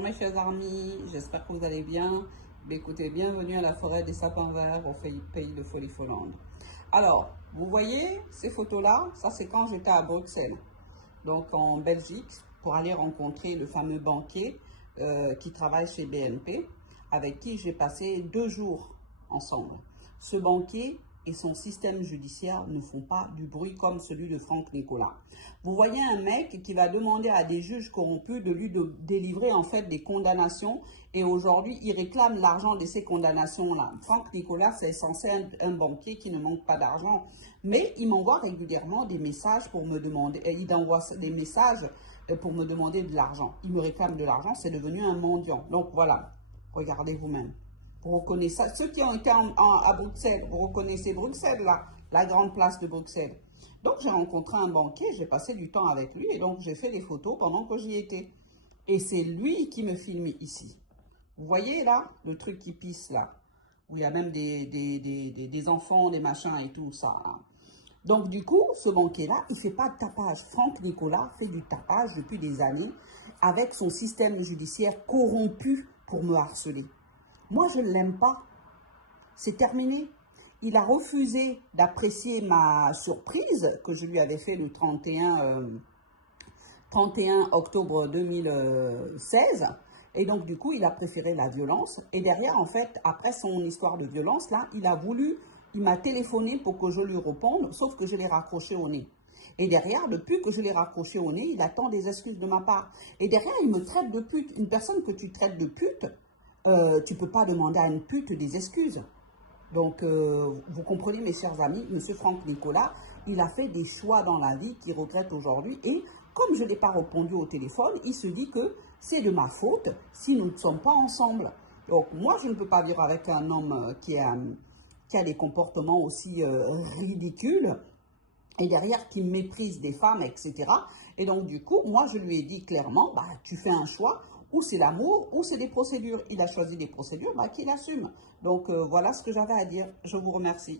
Bonjour mes chers amis, j'espère que vous allez bien. Écoutez, bienvenue à la forêt des sapins verts au pays de Folie Follande. Alors, vous voyez ces photos-là, ça c'est quand j'étais à Bruxelles, donc en Belgique, pour aller rencontrer le fameux banquier qui travaille chez BNP, avec qui j'ai passé 2 jours ensemble. Ce banquier et son système judiciaire ne font pas du bruit comme celui de Franck Nicolas. Vous voyez un mec qui va demander à des juges corrompus de lui délivrer en fait des condamnations et aujourd'hui il réclame l'argent de ces condamnations-là. Franck Nicolas c'est censé être un banquier qui ne manque pas d'argent, mais il m'envoie régulièrement des messages pour me demander, il envoie des messages pour me demander de l'argent. Il me réclame de l'argent, c'est devenu un mendiant. Donc voilà, regardez vous-même. Vous reconnaissez ça. Ceux qui ont été à Bruxelles, vous reconnaissez Bruxelles, là, la grande place de Bruxelles. Donc, j'ai rencontré un banquier, j'ai passé du temps avec lui et donc j'ai fait des photos pendant que j'y étais. Et c'est lui qui me filme ici. Vous voyez là, le truc qui pisse là, où il y a même des enfants, des machins et tout ça. Là. Donc, du coup, ce banquier-là, il ne fait pas de tapage. Franck Nicolas fait du tapage depuis des années avec son système judiciaire corrompu pour me harceler. Moi, je ne l'aime pas. C'est terminé. Il a refusé d'apprécier ma surprise que je lui avais fait le 31 octobre 2016. Et donc, du coup, il a préféré la violence. Et derrière, en fait, après son histoire de violence, là, il m'a téléphoné pour que je lui réponde, sauf que je l'ai raccroché au nez. Et derrière, depuis que je l'ai raccroché au nez, il attend des excuses de ma part. Et derrière, il me traite de pute. Une personne que tu traites de pute, tu ne peux pas demander à une pute des excuses. Donc, vous comprenez, mes chers amis, M. Franck Nicolas, il a fait des choix dans la vie qu'il regrette aujourd'hui. Et comme je n'ai pas répondu au téléphone, il se dit que c'est de ma faute si nous ne sommes pas ensemble. Donc, moi, je ne peux pas vivre avec un homme qui a des comportements aussi ridicules et derrière qui méprise des femmes, etc. Et donc, du coup, moi, je lui ai dit clairement, bah, tu fais un choix, ou c'est l'amour, ou c'est des procédures. Il a choisi des procédures, bah, qu'il assume. Donc, voilà ce que j'avais à dire. Je vous remercie.